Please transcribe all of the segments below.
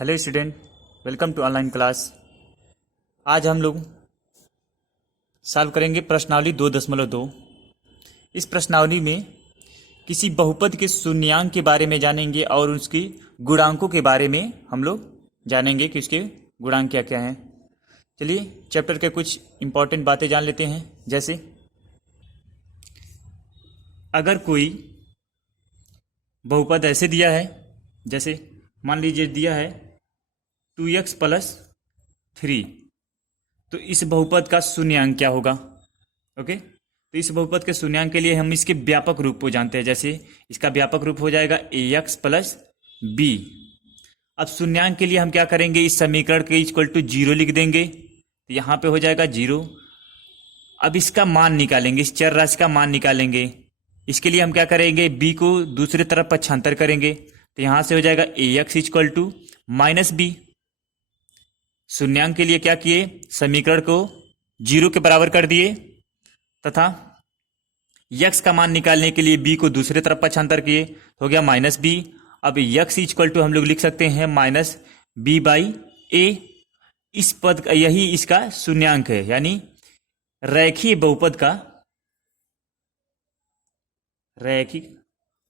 Hello student, welcome to online class. आज हम लोग सॉल्व करेंगे प्रश्नावली 2.2। इस प्रश्नावली में किसी बहुपद के शून्यांक के बारे में जानेंगे और उसकी गुणांकों के बारे में हम लोग जानेंगे कि उसके गुणांक क्या क्या हैं। चलिए चैप्टर के कुछ इंपॉर्टेंट बातें जान लेते हैं। जैसे अगर कोई बहुपद ऐसे दिया है, जैसे मान लीजिए दिया है 2x + 3, तो इस बहुपद का शून्यांक क्या होगा। ओके, तो इस बहुपद के शून्यांक के लिए हम इसके व्यापक रूप को जानते हैं। जैसे इसका व्यापक रूप हो जाएगा ax + b। अब शून्यांक के लिए हम क्या करेंगे, इस समीकरण के इक्वल टू 0 लिख देंगे, तो यहाँ पे हो जाएगा 0। अब इसका मान निकालेंगे, इस चर राशि का मान निकालेंगे। इसके लिए हम क्या करेंगे, b को दूसरी तरफ पक्षांतर करेंगे, तो यहां से हो जाएगा ax = -b। शून्यांक के लिए क्या किए, समीकरण को 0 के बराबर कर दिए तथा x का मान निकालने के लिए b को दूसरी तरफ पक्षांतर किए, हो गया -b। अब x = हम लोग लिख सकते हैं -b/a। इस पद का यही इसका शून्यांक है, यानी रैखिक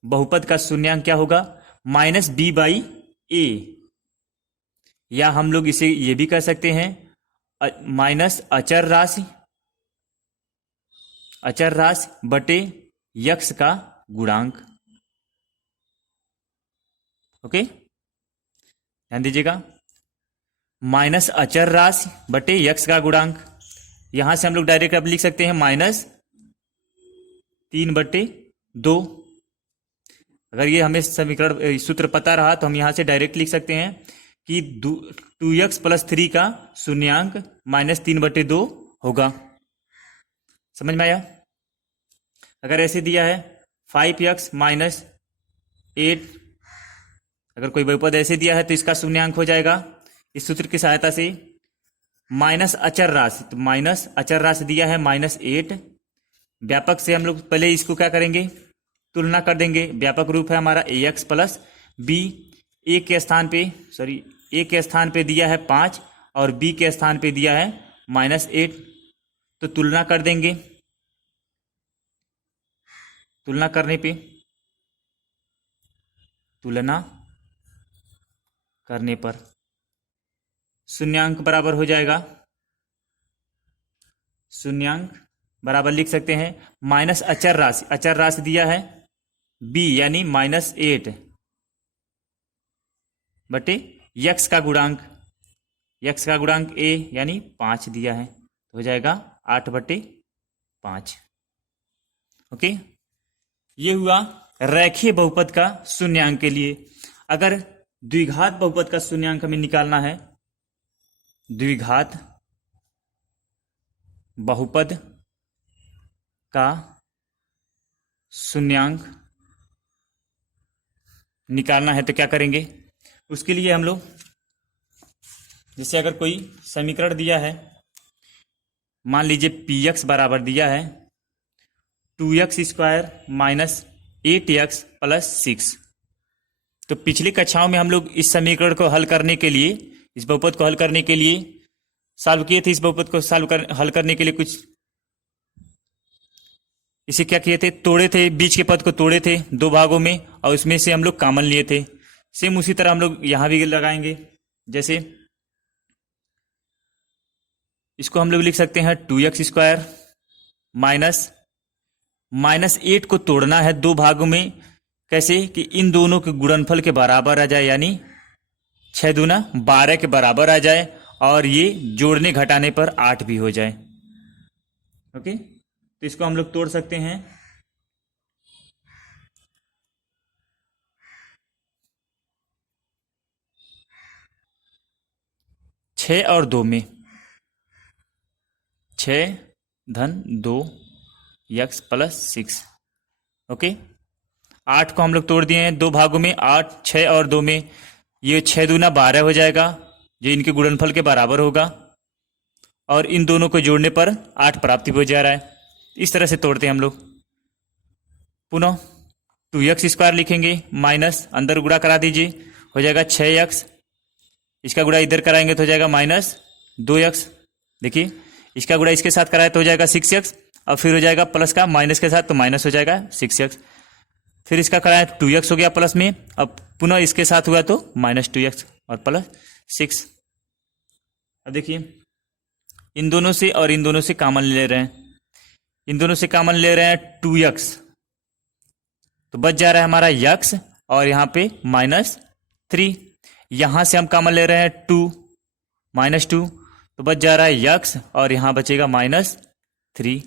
बहुपद का शून्यांक क्या होगा, -b/a। या हम लोग इसे ये भी कह सकते हैं माइनस अचर राशि बटे यक्स का गुणांक। ओके, ध्यान दीजिएगा, माइनस अचर राशि बटे यक्स का गुणांक। यहां से हम लोग डायरेक्ट अब लिख सकते हैं -3/2। अगर ये हमें समीकरण सूत्र पता रहा तो हम यहां से डायरेक्ट लिख सकते हैं कि 2x + 3 का शून्यांक -3/2 होगा। समझ में आया। अगर ऐसे दिया है 5x - 8, अगर कोई बहुपद ऐसे दिया है तो इसका शून्यांक हो जाएगा इस सूत्र की सहायता से माइनस अचर राशि, तो माइनस अचर राशि दिया है -8। व्यापक से हम लोग पहले इसको क्या करेंगे, तुलना कर देंगे। व्यापक रूप है हमारा ax + b। a के स्थान पे दिया है 5 और b के स्थान पे दिया है -8, तो तुलना कर देंगे। तुलना करने पर शून्यांक बराबर हो जाएगा, शून्यांक बराबर लिख सकते हैं माइनस अचर राशि दिया है b यानी -8 बटे यक्स का गुणांक a यानी 5 दिया है, तो हो जाएगा 8/5। ओके, ये हुआ रैखिक बहुपद का शून्यांक के लिए। अगर द्विघात बहुपद का शून्यांक हमें निकालना है, द्विघात बहुपद का शून्यांक निकालना है तो क्या करेंगे, उसके लिए हम लोग जैसे अगर कोई समीकरण दिया है, मान लीजिए px बराबर दिया है 2x² - 8x + 6। तो पिछली कक्षाओं में हम लोग इस समीकरण को हल करने के लिए, इस बहुपद को हल करने के लिए सॉल्व किए थे। इस बहुपद को हल करने के लिए कुछ इसे क्या किए थे, तोड़े थे, बीच के पद को तोड़े थे 2 भागों में और उसमें से हम लोग कॉमन लिए थे। सेम उसी तरह हम लोग यहां भी लगाएंगे। जैसे इसको हम लोग लिख सकते हैं 2x² -8 को तोड़ना है 2 भागों में, कैसे कि इन दोनों के गुणनफल के बराबर आ जाए, यानी 6 दूना 12 के बराबर आ जाए और ये जोड़ने घटाने पर 8 भी हो जाए। ओके, तो इसको हम लोग तोड़ सकते हैं। छः और 2 में 6 धन 2 x + 6। ओके, 8 को हम लोग तोड़ दिए हैं 2 भागों में, 8, 6 और 2 में, ये 6 दूना 12 हो जाएगा, जो इनके गुणनफल के बराबर होगा और इन दोनों को जोड़ने पर 8 प्राप्त हो जा रहा है। इस तरह से तोड़ते हैं हम लोग। पुनः 2x² लिखेंगे, माइनस अंदर गुणा करा दीजिए, हो जाएगा 6x इसका गुणा इधर कराएंगे तो हो जाएगा -2x। देखिए इसका गुणा इसके साथ कराए तो हो जाएगा 6x, और फिर हो जाएगा प्लस का माइनस के साथ तो माइनस हो जाएगा 6x। फिर इसका कराए 2x हो गया प्लस में, अब पुनः इसके साथ हुआ तो -2x और +6। अब देखिए इन दोनों से और इन दोनों से कॉमन ले रहे हैं, इन दोनों से कॉमन ले रहे हैं 2x, तो बच जा रहा है हमारा x और यहाँ पे -3। यहां से हम कॉमन ले रहे हैं 2 -2, तो बच जा रहा है x और यहां बचेगा -3।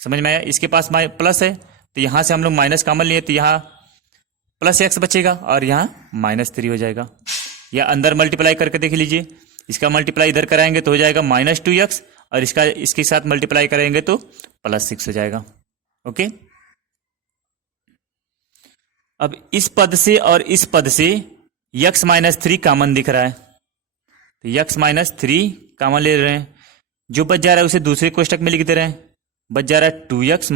समझ में आया? इसके पास प्लस है तो यहां से हम लोग माइनस कॉमन लिए तो यहाँ +x बचेगा और यहाँ -3 हो जाएगा। या अंदर मल्टीप्लाई करके देख लीजिए, इसका मल्टीप्लाई इधर कराएंगे तो हो जाएगा -2x और इसका इसके साथ मल्टीप्लाई करेंगे तो +6 हो जाएगा। ओके, अब इस पद से और इस पद से x -3 कॉमन दिख रहा है, तो x -3 कॉमन ले रहे हैं, जो बच जा रहा है उसे दूसरे कोष्टक में लिख दे रहे हैं, बच जा रहा है 2x -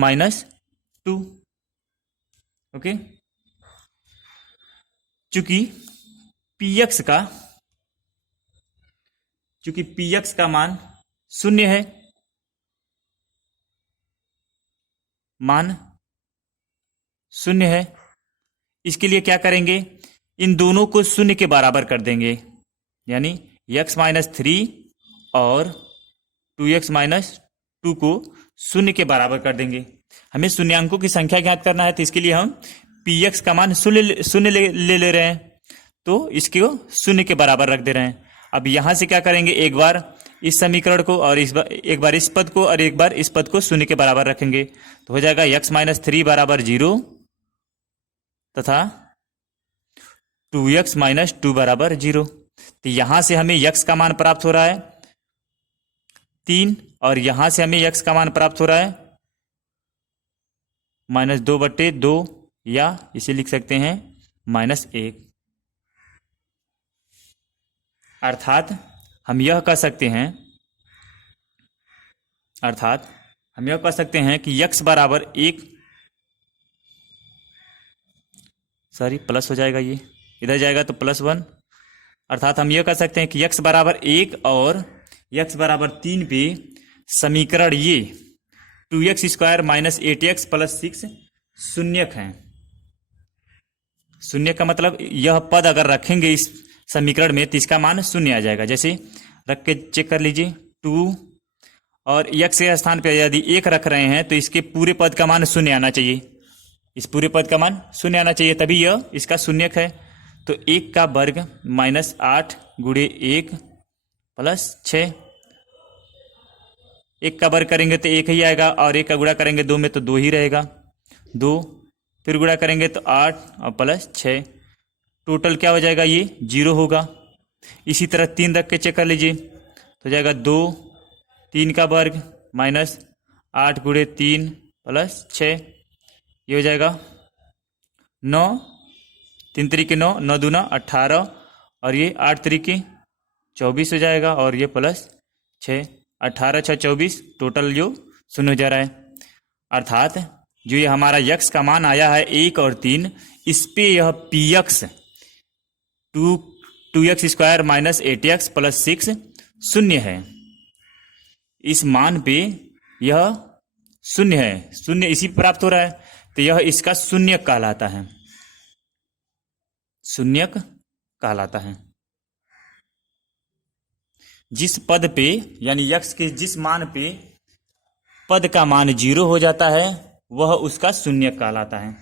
2। ओके, चूंकि px का मान 0 है, मान 0 है, इसके लिए क्या करेंगे, इन दोनों को 0 के बराबर कर देंगे, यानी x -3 और 2x - 2 को 0 के बराबर कर देंगे। हमें शून्यांकों की संख्या ज्ञात करना है, तो इसके लिए हम px का मान 0 ले रहे हैं, तो इसको 0 के बराबर रख दे रहे हैं। अब यहां से क्या करेंगे, एक बार इस समीकरण को और एक बार इस पद को और एक बार इस पद को 0 के बराबर रखेंगे, तो हो जाएगा x -3 बराबर 0 तथा 2x - 2 बराबर 0। तो यहां से हमें x का मान प्राप्त हो रहा है 3 और यहां से हमें x का मान प्राप्त हो रहा है -2/2, या इसे लिख सकते हैं -1। अर्थात हम यह कह सकते हैं कि x बराबर 1, सॉरी प्लस हो जाएगा, ये इधर जाएगा तो +1, अर्थात हम यह कह सकते हैं कि x बराबर 1 और x बराबर 3 पे समीकरण ये 2x² - 8x + 6 शून्यक है। शून्य का मतलब यह पद अगर रखेंगे इस समीकरण में तो इसका मान 0 आ जाएगा। जैसे रख के चेक कर लीजिए, 2 और x के स्थान पे यदि 1 रख रहे हैं तो इसके पूरे पद का मान 0 आना चाहिए, इस पूरे पद का मान 0 आना चाहिए, तभी यह इसका शून्यक है। तो 1 का वर्ग -8 गुणे 1 + 6, 1 का वर्ग करेंगे तो 1 ही आएगा और 1 का गुणा करेंगे 2 में तो 2 ही रहेगा, 2 फिर गुणा करेंगे तो 8 और +6, टोटल क्या हो जाएगा, ये 0 होगा। इसी तरह 3 रख के चेक कर लीजिए, तो हो जाएगा 2, 3 का वर्ग -8 गुणे 3 + 6, ये हो जाएगा 9, 3 त्रिके 9, 9 दूना 18 और ये 8 त्रिके 24 हो जाएगा और ये +6, 18 6 24, टोटल जो 0 हो जा रहा है। अर्थात जो ये हमारा x का मान आया है 1 और 3, इस पे यह px 2x² - 8x + 6 0 है, इस मान पे यह 0 है, 0 इसी पे प्राप्त हो रहा है, तो यह इसका शून्यक कहलाता है, शून्यक कहलाता है। जिस पद पे यानी x के जिस मान पे पद का मान 0 हो जाता है वह उसका शून्यक कहलाता है।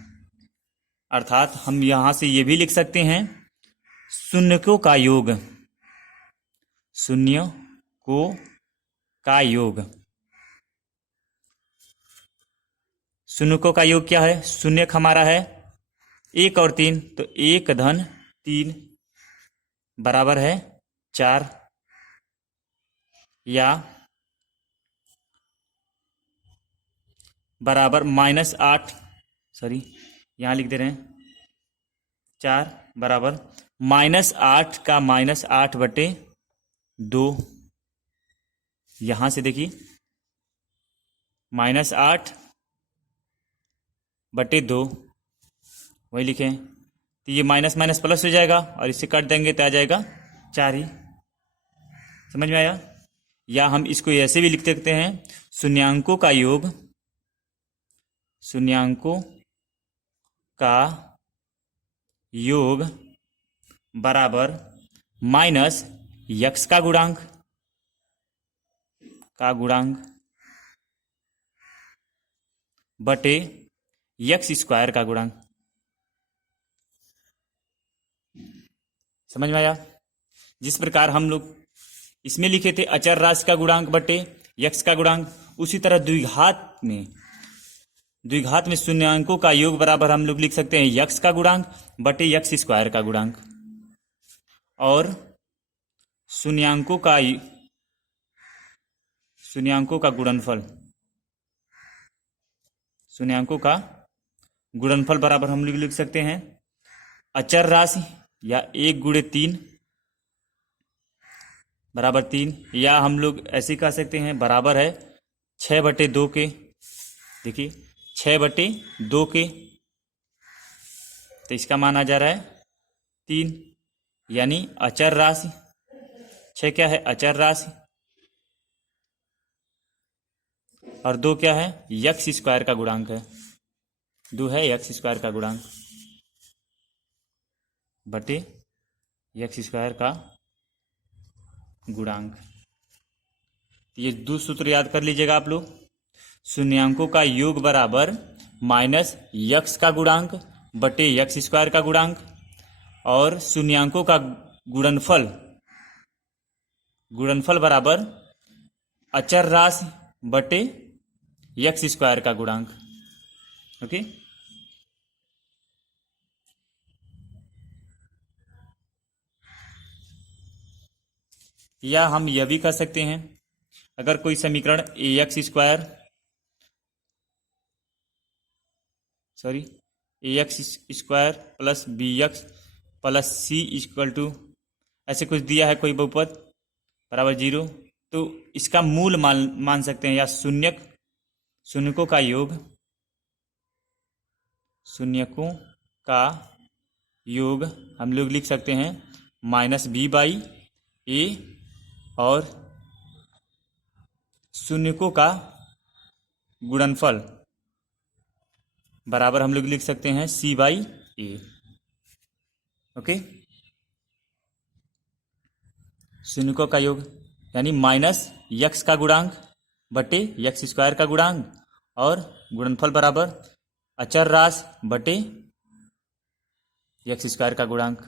अर्थात हम यहां से ये भी लिख सकते हैं, शून्यकों का योग, शून्यकों का योग, शून्यकों का योग क्या है, शून्यक हमारा है 1 और 3, तो 1 धन 3 बराबर है 4, या बराबर -8, सॉरी यहां लिख दे रहे हैं 4 बराबर -8 का -8/2, यहां से देखिए -8/2 वही लिखे, तो ये माइनस माइनस प्लस हो जाएगा और इसे काट देंगे तो आ जाएगा 4 ही। समझ में आया? या हम इसको ऐसे भी लिख सकते हैं, शून्यांकों का योग, शून्यांकों का योग बराबर माइनस यक्स का गुणांक, बटे यक्स स्क्वायर का गुणांक। समझ में आया? जिस प्रकार हम लोग इसमें लिखे थे अचर राशि का गुणांक बटे यक्स का गुणांक, उसी तरह द्विघात में शून्यांकों का योग बराबर हम लोग लिख सकते हैं यक्स का गुणांक बटे यक्स स्क्वायर का गुणांक, और शून्यांकों का गुणनफल बराबर हम लोग लिख सकते हैं अचर राशि या 1 × 3 बराबर 3, या हम लोग ऐसे कह सकते हैं बराबर है 6/2 के। देखिए 6/2 के, तो इसका मान आ जा रहा है 3, यानी अचर राशि 6 क्या है? अचर राशि, और 2 क्या है? यक्स स्क्वायर का गुणांक है। 2 है यक्स स्क्वायर का गुणांक बटे यक्स स्क्वायर का गुणांक। ये 2 सूत्र याद कर लीजिएगा आप लोग। शून्यांकों का योग बराबर माइनस यक्स का गुणांक बटे यक्स स्क्वायर का गुणांक, और शून्यांकों का गुणनफल बराबर अचर राशि बटे यक्स स्क्वायर का गुणांक। ओके, या हम यह भी कर सकते हैं, अगर कोई समीकरण a x square plus b x plus c equal to ऐसे कुछ दिया है, कोई बहुपद बराबर 0, तो इसका मूल मान सकते हैं, या शून्यकों का योग हम लोग लिख सकते हैं -b/a, और शून्यकों का गुणनफल बराबर हम लोग लिख सकते हैं c/a। ओके, शून्यकों का योग यानी माइनस यक्स का गुणांक बटे यक्स स्क्वायर का गुणांक, और गुणनफल बराबर अचर राशि बटे यक्स स्क्वायर का गुणांक।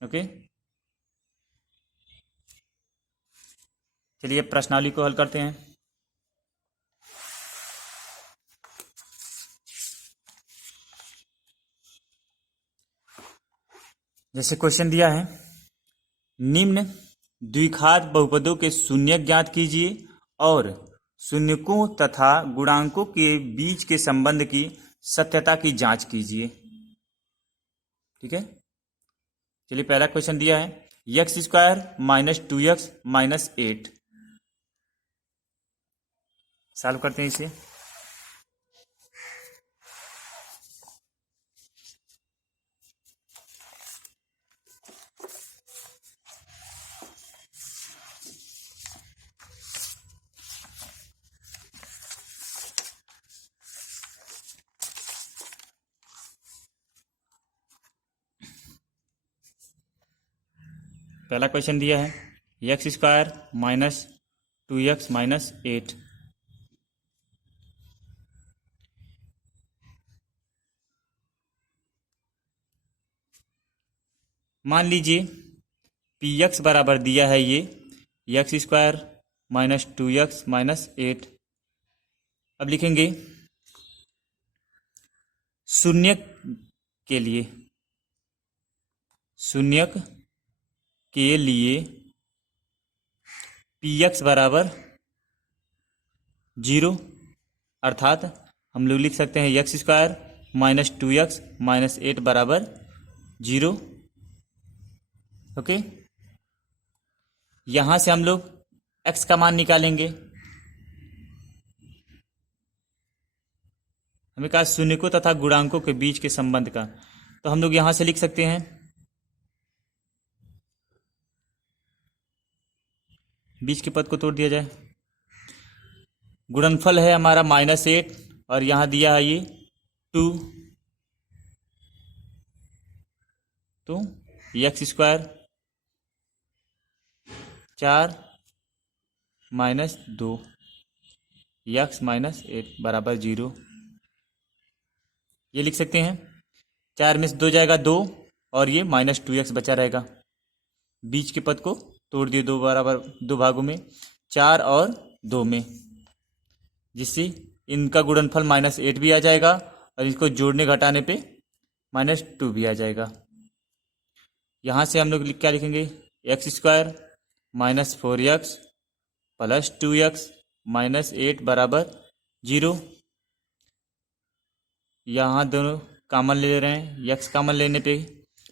ओके, चलिए प्रश्नावली को हल करते हैं। जैसे क्वेश्चन दिया है, निम्न द्विघात बहुपदों के शून्यक ज्ञात कीजिए और शून्यकों तथा गुणांकों के बीच के संबंध की सत्यता की जांच कीजिए। ठीक है, चलिए पहला क्वेश्चन दिया है यक्स स्क्वायर -2x -8। सॉल्व करते हैं इसे। पहला क्वेश्चन दिया है यक्स स्क्वायर -2x -8। मान लीजिए पी एक्स बराबर दिया है ये यक्स स्क्वायर -2x -8। अब लिखेंगे शून्यक के लिए पी एक्स बराबर 0, अर्थात हम लोग लिख सकते हैं यक्स स्क्वायर -2x -8 बराबर 0। ओके, यहां से हम लोग x का मान निकालेंगे। हमें कहा शून्यकों तथा गुणांकों के बीच के संबंध का, तो हम लोग यहां से लिख सकते हैं बीच के पद को तोड़ दिया जाए। गुणनफल है हमारा -8 और यहां दिया है ये 2, तो x² 4 -2 x -8 बराबर 0। ये लिख सकते हैं। 4 में से 2 जाएगा 2 और ये -2x बचा रहेगा। बीच के पद को तोड़ दिए दो बराबर 2 भागों में, 4 और 2 में, जिससे इनका गुणनफल -8 भी आ जाएगा और इसको जोड़ने घटाने पे -2 भी आ जाएगा। यहाँ से हम लोग क्या लिखेंगे, x² -4x प्लस 2x -8 बराबर 0। यहाँ दोनों कॉमन ले रहे हैं, x कॉमन लेने पे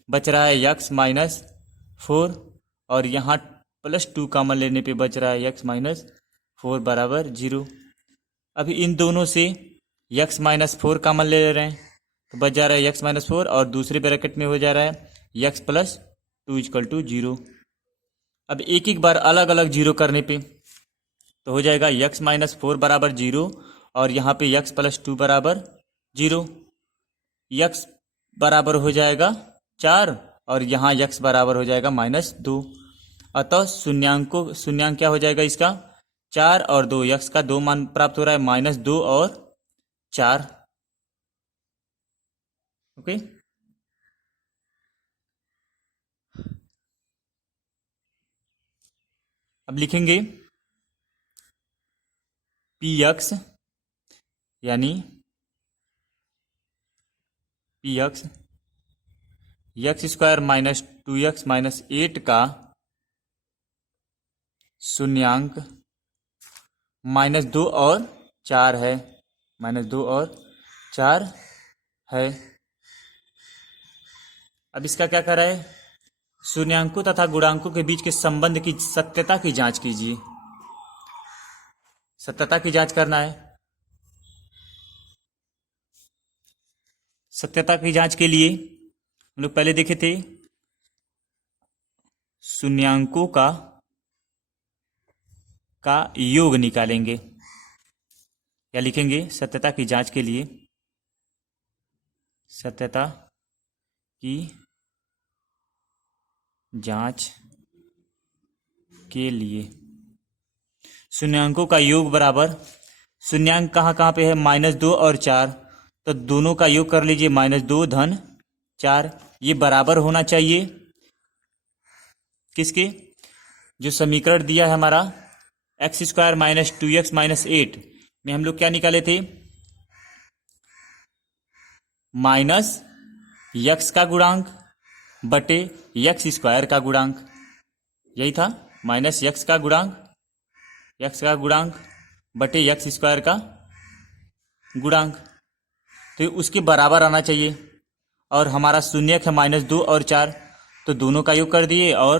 बच रहा है x -4 और यहाँ +2 कॉमन लेने पे बच रहा है x -4 बराबर 0। अभी इन दोनों से x -4 कॉमन ले रहे हैं तो बच जा रहा है x -4 और दूसरे ब्रैकेट में हो जा रहा है x + 2 = 0। अब एक एक बार अलग अलग जीरो करने पे तो हो जाएगा x -4 बराबर 0 और यहाँ पे x + 2 बराबर 0। x बराबर हो जाएगा 4 और यहाँ x बराबर हो जाएगा -2। अतः शून्यांक क्या हो जाएगा इसका, 4 और 2। x का 2 मान प्राप्त हो रहा है, -2 और 4। ओके, अब लिखेंगे px यानी px x² -2x -8 का शून्यांक -2 और 4 है, -2 और 4 है। अब इसका क्या कर रहा है, शून्यांकों तथा गुणांकों के बीच के संबंध की सत्यता की जांच कीजिए। सत्यता की जांच करना है। सत्यता की जांच के लिए हम लोग पहले देखे थे शून्यांकों का योग निकालेंगे। क्या लिखेंगे, सत्यता की जांच के लिए, सत्यता की जांच के लिए शून्यांकों का योग बराबर, शून्यांक कहाँ कहाँ पे है, -2 और 4, तो दोनों का योग कर लीजिए, -2 धन 4। ये बराबर होना चाहिए किसके, जो समीकरण दिया है हमारा x² -2x -8 में हम लोग क्या निकाले थे, -x का गुणांक बटे x² का गुणांक, यही था, -x का गुणांक, x का गुणांक बटे x² का गुणांक, तो उसके बराबर आना चाहिए। और हमारा शून्यक है -2 और 4, तो दोनों का योग कर दिए और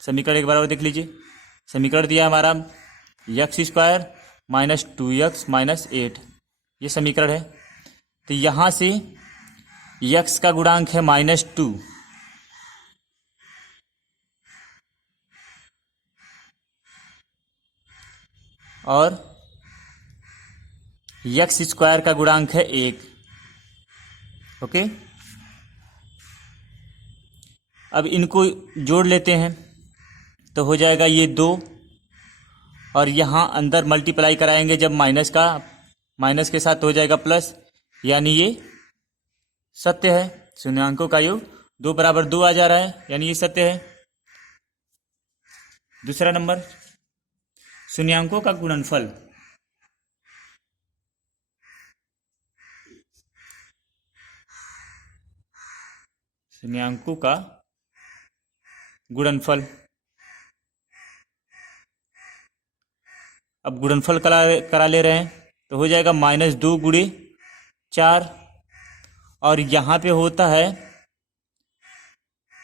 समीकरण एक बार और देख लीजिए। समीकरण दिया हमारा x² -2x -8, ये समीकरण है। तो यहां से x का गुणांक है -2 और x² का गुणांक है 1। ओके, अब इनको जोड़ लेते हैं तो हो जाएगा ये 2 और यहाँ अंदर मल्टीप्लाई कराएंगे जब माइनस के साथ हो जाएगा प्लस, यानी ये सत्य है। शून्यांकों का योग 2 बराबर 2 आ जा रहा है, यानी ये सत्य है। दूसरा नंबर, शून्यांकों का गुणनफल, शून्यांकों का गुणनफल। अब गुणनफल करा ले रहे हैं तो हो जाएगा -2 गुणे 4 और यहां पे होता है,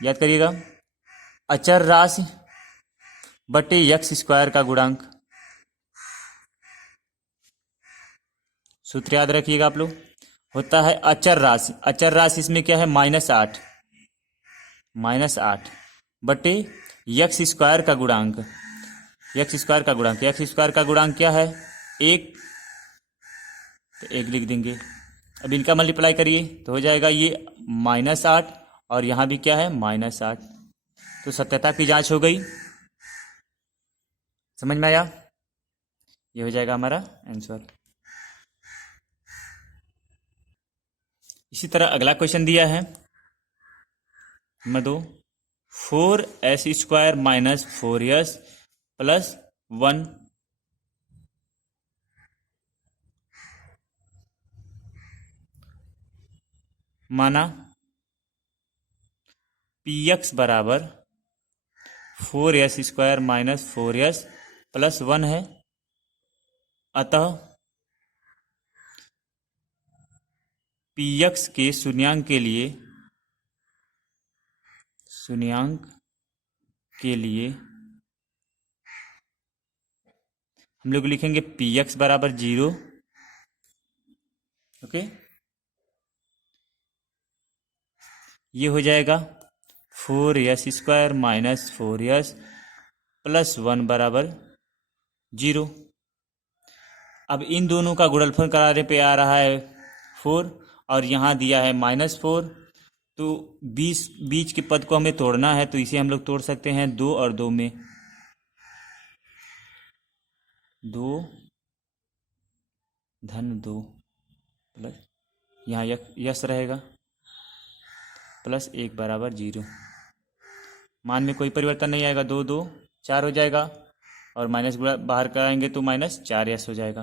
याद करिएगा, अचर राशि बटे x² का गुणांक। सूत्र याद रखिएगा आप लोग, होता है अचर राशि। अचर राशि इसमें क्या है, -8, -8 बटे यक्स स्क्वायर का गुणांक। यक्स स्क्वायर का गुणांक, यक्स स्क्वायर का गुणांक क्या है, 1, तो 1 लिख देंगे। अब इनका मल्टीप्लाई करिए तो हो जाएगा ये -8 और यहाँ भी क्या है, -8। तो सत्यता की जांच हो गई। समझ में आया? ये हो जाएगा हमारा आंसर। इसी तरह अगला क्वेश्चन दिया है नंबर 2, 4s² - 4s + 1 माना px बराबर 4s² - 4s + 1 है। अतः px के शून्यांक के लिए हम लोग लिखेंगे px बराबर 0। ओके, ये हो जाएगा 4s² - 4s + 1 बराबर 0। अब इन दोनों का गुणनफल कराने पे आ रहा है 4 और यहाँ दिया है -4। तो बीच के पद को हमें तोड़ना है, तो इसे हम लोग तोड़ सकते हैं 2 और 2 में। 2 धन 2 प्लस यहाँ यस रहेगा + 1 बराबर 0। मान में कोई परिवर्तन नहीं आएगा, 2 2 4 हो जाएगा और माइनस बाहर कराएंगे तो -4s हो जाएगा।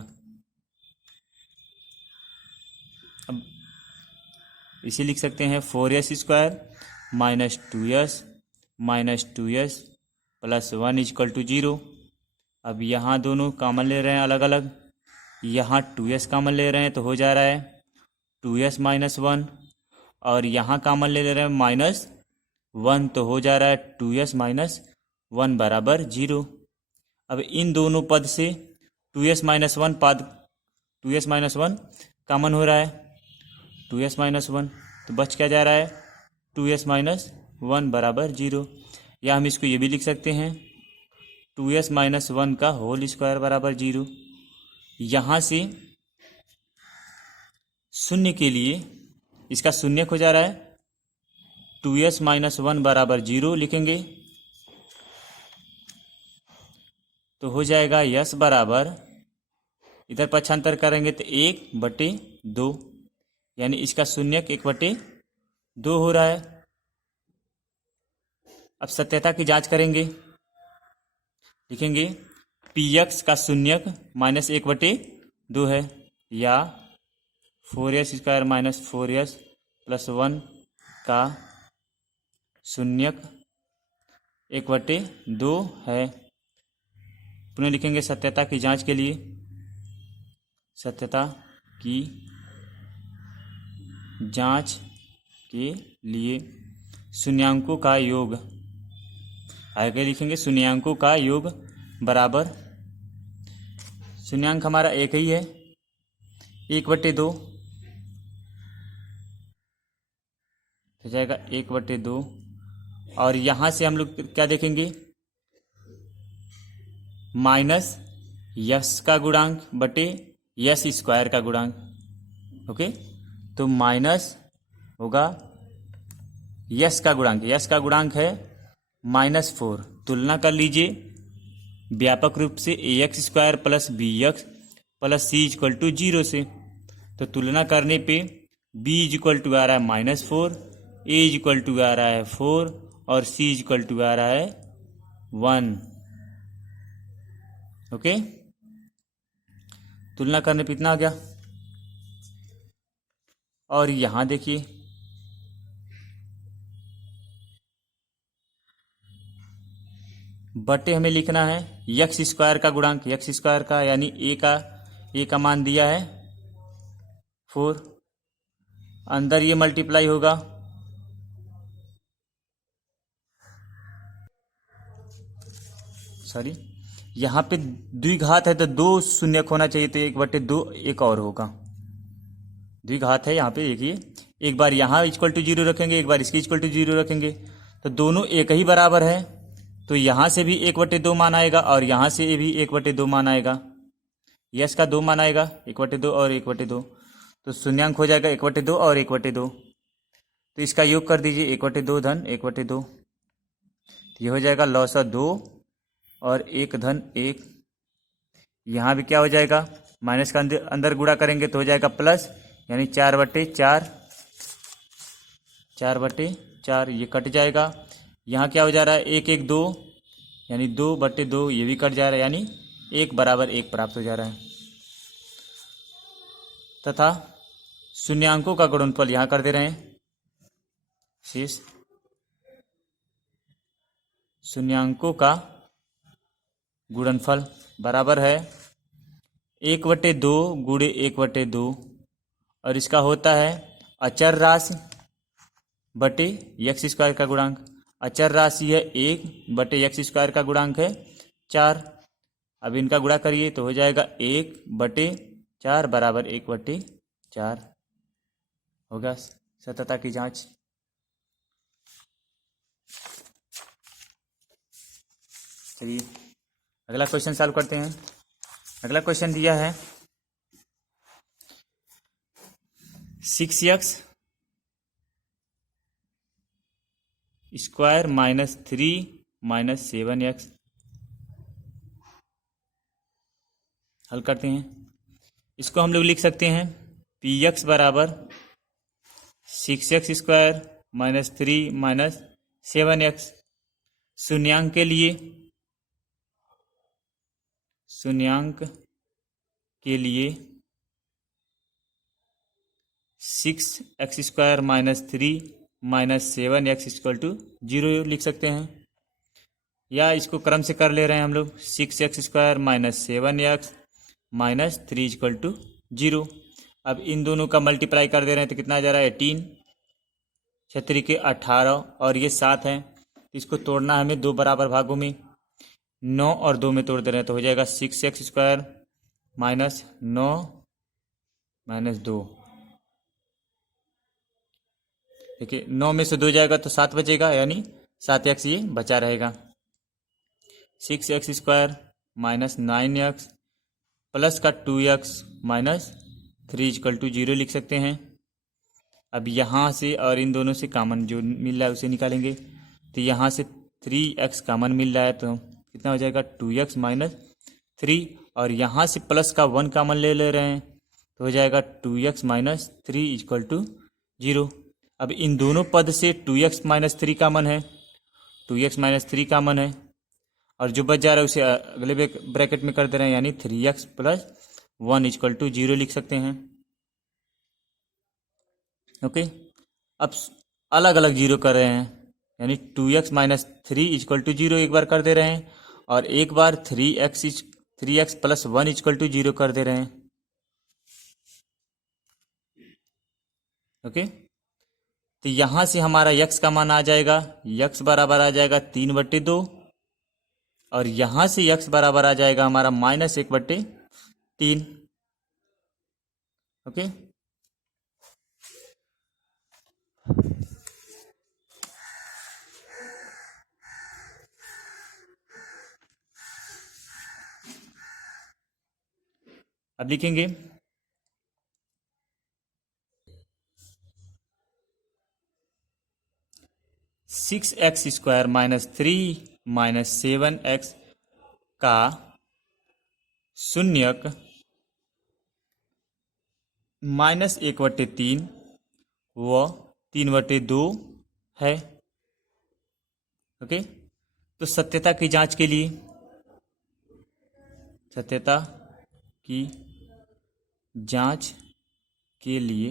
अब इसे लिख सकते हैं 4s² - 2s -2s + 1 = 0। अब यहाँ दोनों कॉमन ले रहे हैं अलग अलग, यहाँ 2s कॉमन ले रहे हैं तो हो जा रहा है 2s - 1 और यहाँ कॉमन ले रहे हैं -1 तो हो जा रहा है 2s - 1 बराबर 0। अब इन दोनों पद से 2s - 1 पद 2s - 1 कॉमन हो रहा है, 2s - 1 तो बच क्या जा रहा है 2s - 1 बराबर 0। या हम इसको ये भी लिख सकते हैं 2s - 1 का होल स्क्वायर बराबर 0। यहाँ से शून्य के लिए इसका शून्य हो जा रहा है, 2s - 1 बराबर 0 लिखेंगे तो हो जाएगा यस बराबर, इधर पक्षांतर करेंगे तो 1/2, यानी इसका शून्यक 1/2 हो रहा है। अब सत्यता की जांच करेंगे, लिखेंगे px का शून्यक -1/2 है या 4s² - 4s + 1 का शून्यक 1/2 है। पुनः लिखेंगे सत्यता की जांच के लिए, सत्यता की जांच के लिए शून्यांकों का योग, आगे लिखेंगे शून्यांकों का योग बराबर, शून्यांक हमारा एक ही है 1/2 हो जाएगा 1/2 और यहाँ से हम लोग क्या देखेंगे माइनस यस का गुणांक बटे यस स्क्वायर का गुणांक। ओके, तो माइनस होगा यस का गुणांक, यस का गुणांक है -4। तुलना कर लीजिए व्यापक रूप से ax² + bx + c = 0 से। तो तुलना करने पे b = आ रहा है -4, a = आ रहा है 4 और c = आ रहा है 1। ओके, तुलना करने पे इतना आ गया। और यहां देखिए बटे हमें लिखना है x² का गुणांक, x² का यानी a का मान दिया है 4, अंदर ये मल्टीप्लाई होगा सॉरी यहाँ पे द्विघात है तो 2 शून्य होना चाहिए, तो 1/2 एक और होगा द्विघात है यहाँ पे देखिए, एक बार यहाँ इक्वल टू 0 रखेंगे, एक बार इसके इक्वल टू 0 रखेंगे, तो दोनों एक ही बराबर है, तो यहाँ से भी 1/2 मान आएगा और यहाँ से भी 1/2 मान आएगा। यस का 2 मान आएगा, 1/2 और 1/2, तो शून्यांक हो जाएगा 1/2 और 1/2। तो इसका योग कर दीजिए, 1/2 धन 1/2, ये हो जाएगा लॉस ऑफ 2 और 1 धन 1। यहाँ भी क्या हो जाएगा, माइनस का अंदर गुणा करेंगे तो हो जाएगा प्लस, यानी 4/4, 4/4 ये कट जाएगा। यहाँ क्या हो जा रहा है, 1 1 2, यानी 2/2 ये भी कट जा रहा है, यानी 1 बराबर 1 प्राप्त हो जा रहा है। तथा शून्यांकों का गुणनफल यहाँ कर दे रहे हैं, शेष शून्यांकों का गुणनफल बराबर है 1/2 गुणे 1/2, और इसका होता है अचर राशि बटे एक्स स्क्वायर का गुणांक। अचर राशि है 1 बटे एक्स स्क्वायर का गुणांक है 4। अब इनका गुणा करिए तो हो जाएगा 1/4 बराबर 1/4। होगा सत्यता की जांच। चलिए अगला क्वेश्चन सॉल्व करते हैं। अगला क्वेश्चन दिया है 6x square minus 3 minus 7x। हल करते हैं। इसको हम लोग लिख सकते हैं px बराबर 6x square minus 3 minus 7x। शून्यांक के लिए 6x square minus 3 minus 7x equal to 0 लिख सकते हैं, या इसको क्रम से कर ले रहे हैं हम लोग। 6x square minus 7x minus 3 equal to 0। अब इन दोनों का मल्टीप्लाई कर दे रहे हैं तो कितना आ जा रहा है 18, 6 के 18 और ये 7 है। इसको तोड़ना है हमें 2 बराबर भागों में, 9 और 2 में तोड़ दे रहे हैं तो हो जाएगा 6x स्क्वायर माइनस 9 माइनस 2। देखिए 9 में से 2 जाएगा तो 7 बचेगा, यानी 7x ये बचा रहेगा। 6x square minus 9x plus का 2x माइनस 3 इक्वल टू 0 लिख सकते हैं। अब यहाँ से और इन दोनों से कॉमन जो मिल रहा है उसे निकालेंगे, तो यहाँ से 3x कॉमन मिल रहा है तो कितना हो जाएगा 2x माइनस 3, और यहाँ से प्लस का 1 कॉमन ले रहे हैं तो हो जाएगा 2x माइनस 3 इक्वल टू 0। अब इन दोनों पद से 2x माइनस 3 कॉमन है, 2x माइनस 3 कॉमन है, और जो बच जा रहा है उसे अगले ब्रैकेट में कर दे रहे हैं, यानी 3x प्लस 1 इक्वल टू 0 लिख सकते हैं। ओके, अब अलग अलग 0 कर रहे हैं, यानी 2x माइनस 3 इक्वल टू 0 एक बार कर दे रहे हैं, और एक बार 3x प्लस 1 इक्वल टू 0 कर दे रहे हैं। ओके, तो यहाँ से हमारा x का मान आ जाएगा, x बराबर आ जाएगा 3/2, और यहाँ से x बराबर आ जाएगा हमारा माइनस 1/3। ओके, अब लिखेंगे 6x square minus 3 minus 7x का शून्यक माइनस 1/3 व 3/2 है। ओके, तो सत्यता की जांच के लिए, सत्यता की जांच के लिए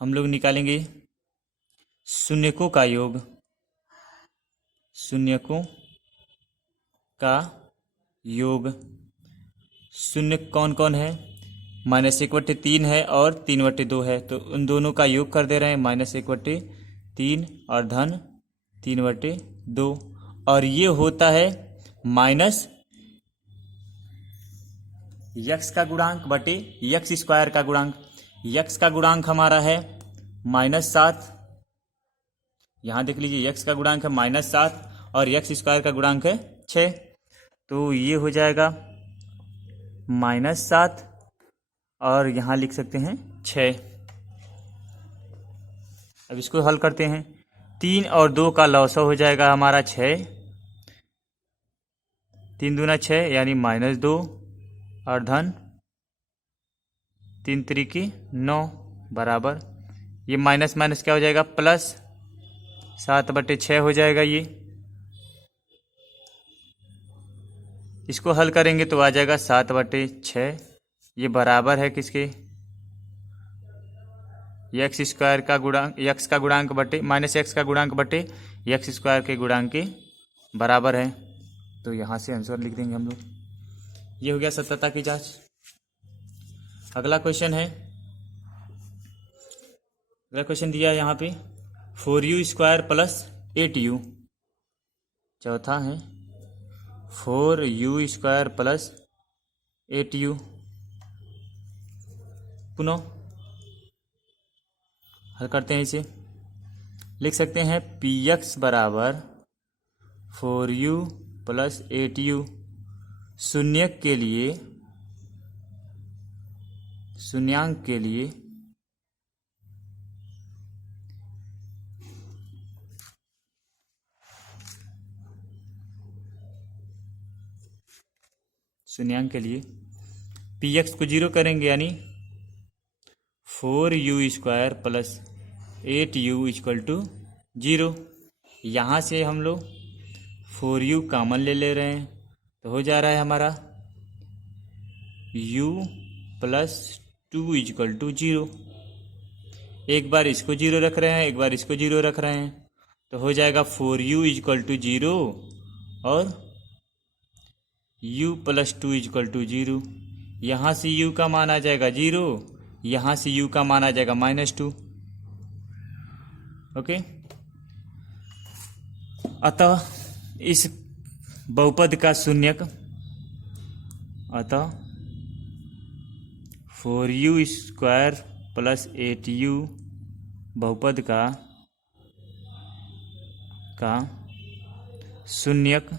हम लोग निकालेंगे शून्यकों का योग। शून्यकों का योग, शून्य कौन कौन है, माइनस 1/3 है और 3/2 है, तो उन दोनों का योग कर दे रहे हैं, माइनस 1/3 और धन 3/2, और ये होता है माइनस x का गुणांक बटे x स्क्वायर का गुणांक। यक्स का गुणांक हमारा है -7, यहाँ देख लीजिए यक्स का गुणांक है -7 और यक्स स्क्वायर का गुणांक है 6, तो ये हो जाएगा -7 और यहाँ लिख सकते हैं 6। अब इसको हल करते हैं, 3 और 2 का लौसव हो जाएगा हमारा 6, 3 दूना 6 यानी -2 और धन 3 त्रिकी 9 बराबर, ये माइनस माइनस क्या हो जाएगा प्लस, 7/6 हो जाएगा ये। इसको हल करेंगे तो आ जाएगा 7/6, ये बराबर है किसके, एक्स स्क्वायर का गुणांक, एक्स का गुणांक बटे माइनस एक्स का गुणांक बटे एक्स स्क्वायर के गुणांक के बराबर है। तो यहाँ से आंसर लिख देंगे हम लोग। ये हो गया सत्यता की जांच। अगला क्वेश्चन है, अगला क्वेश्चन दिया है यहाँ पे 4u² + 8u। चौथा है 4u² + 8u। पुनः हल करते हैं इसे, लिख सकते हैं px बराबर 4u + 8u। शून्यक के लिए, शून्यांक के लिए px को 0 करेंगे यानी 4u² + 8u = 0। यहाँ से हम लोग 4u कॉमन ले रहे हैं तो हो जा रहा है हमारा u + 2 = 0। एक बार इसको 0 रख रहे हैं, एक बार इसको 0 रख रहे हैं, तो हो जाएगा 4u = 0 और u + 2 = 0। यहाँ से u का मान आ जाएगा 0, यहाँ से u का मान आ जाएगा -2। ओके, अतः इस बहुपद का शून्यक, अतः 4u² + 8u बहुपद का शून्यक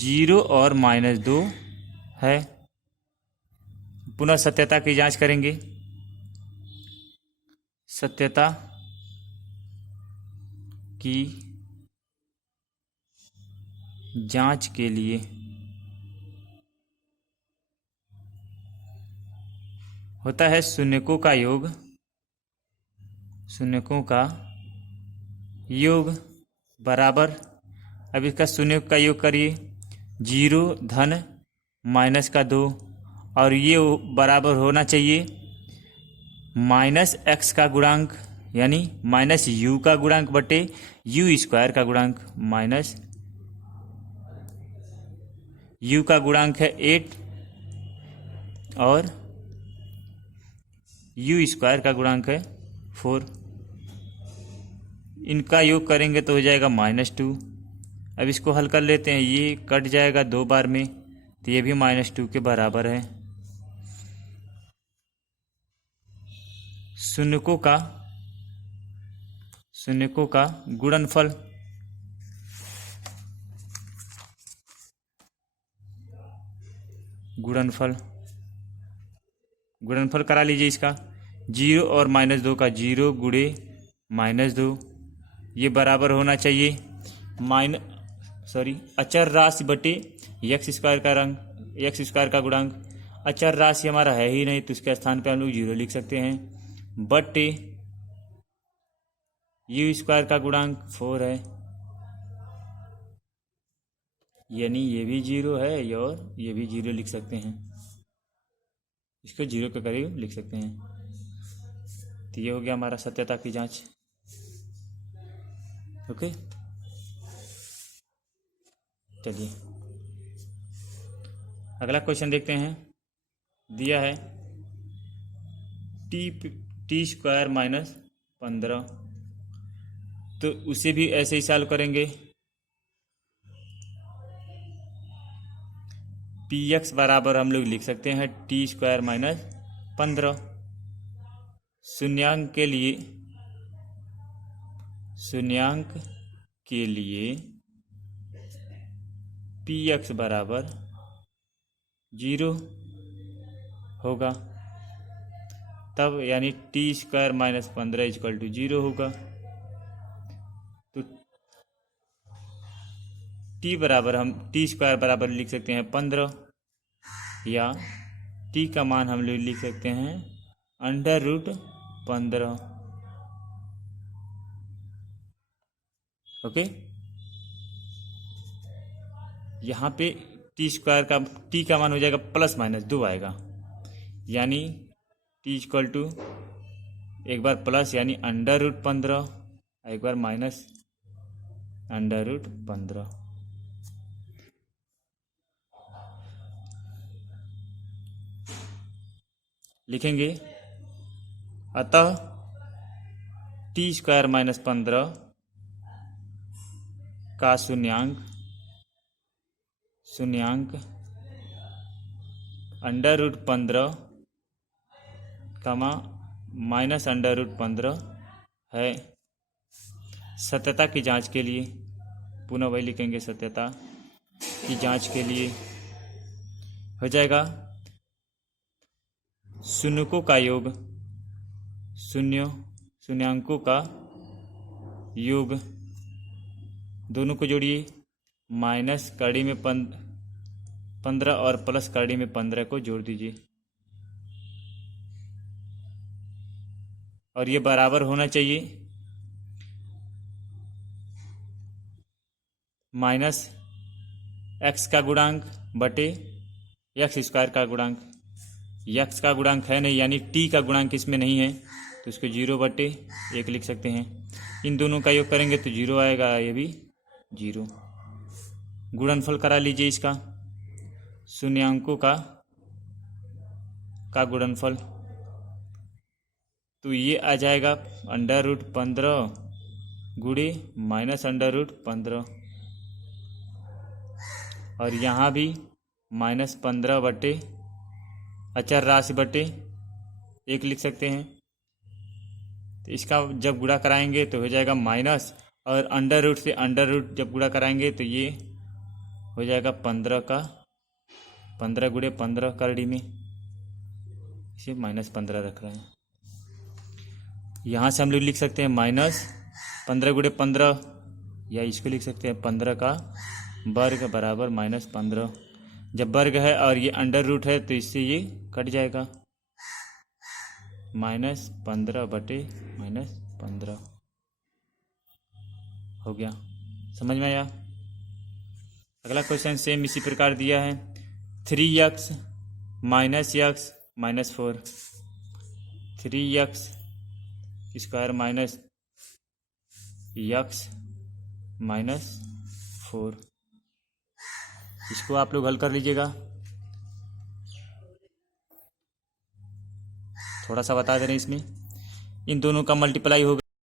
0 और -2 है। पुनः सत्यता की जांच करेंगे। सत्यता की जांच के लिए होता है शून्यकों का योग, शून्यकों का योग बराबर, अब इसका शून्य का योग करिए, 0 धन -2 और ये बराबर होना चाहिए -x का गुणांक यानी -u का गुणांक बटे u² का गुणांक, -u का गुणांक है 8 और u² का गुणांक है 4। इनका योग करेंगे तो हो जाएगा -2। अब इसको हल कर लेते हैं, ये कट जाएगा 2 बार में, तो ये भी -2 के बराबर है। शून्यकों का गुणनफल, गुणनफल करा लीजिए इसका, 0 और -2 का 0 गुणे -2, ये बराबर होना चाहिए अचर राशि बटे x² का गुणांक। अचर राशि हमारा है ही नहीं तो इसके स्थान पे हम लोग 0 लिख सकते हैं, बटे u² का गुणांक 4 है, यानी ये भी 0 है और ये भी 0 लिख सकते हैं, इसको 0 के करीब लिख सकते हैं। तो ये हो गया हमारा सत्यता की जांच। ओके, चलिए अगला क्वेश्चन देखते हैं। दिया है t² - 15, तो उसे भी ऐसे ही सॉल्व करेंगे। px बराबर हम लोग लिख सकते हैं t² - 15। शून्यांक के लिए पी एक्स बराबर 0 होगा, तब यानी T square minus 15 equal to 0 होगा। तो टी बराबर हम टी स्क्वायर बराबर लिख सकते हैं 15, या टी का मान हम लोग लिख सकते हैं √15। ओके, यहाँ पे टी का मान हो जाएगा प्लस माइनस 2 आएगा, यानी टी इक्वल टू एक बार प्लस यानी √15, एक बार माइनस √15। लिखेंगे अतः टी स्क्वायर माइनस 15 का शून्यांक √15 माइनस √15 है। सत्यता की जांच के लिए पुनः वही लिखेंगे, सत्यता की जांच के लिए हो जाएगा शून्यकों का योग, शून्यांकों का योग, दोनों को जोड़िए, माइनस कड़ी में 15 और प्लस कड़ी में 15 को जोड़ दीजिए, और ये बराबर होना चाहिए माइनस एक्स का गुणांक बटे एक्स स्क्वायर का गुणांक। एक्स का गुणांक है नहीं, यानी टी का गुणांक इसमें नहीं है, तो इसको 0/1 लिख सकते हैं। इन दोनों का योग करेंगे तो 0 आएगा, ये भी 0। गुणनफल करा लीजिए इसका, शून्यांकों का गुणनफल, तो ये आ जाएगा √15 गुणे माइनस √15, और यहाँ भी माइनस 15 बटे अचर राशि बटे 1 लिख सकते हैं। तो इसका जब गुणा कराएंगे तो हो जाएगा माइनस, और अंडर रूट से अंडर रूट जब गुणा कराएंगे तो ये हो जाएगा 15 गुणे 15 करड़ी में, इसे -15 रख रहे हैं। यहाँ से हम लोग लिख सकते हैं -15 गुणे 15, या इसको लिख सकते हैं 15 का वर्ग बराबर -15। जब वर्ग है और ये अंडर रूट है तो इससे ये कट जाएगा, -15 बटे -15 हो गया। समझ में आया? अगला क्वेश्चन सेम इसी प्रकार दिया है, 3x - x -4, 3x square minus x -4, इसको आप लोग हल कर लीजिएगा। थोड़ा सा बता दे रहे हैं, इसमें इन दोनों का मल्टीप्लाई होगा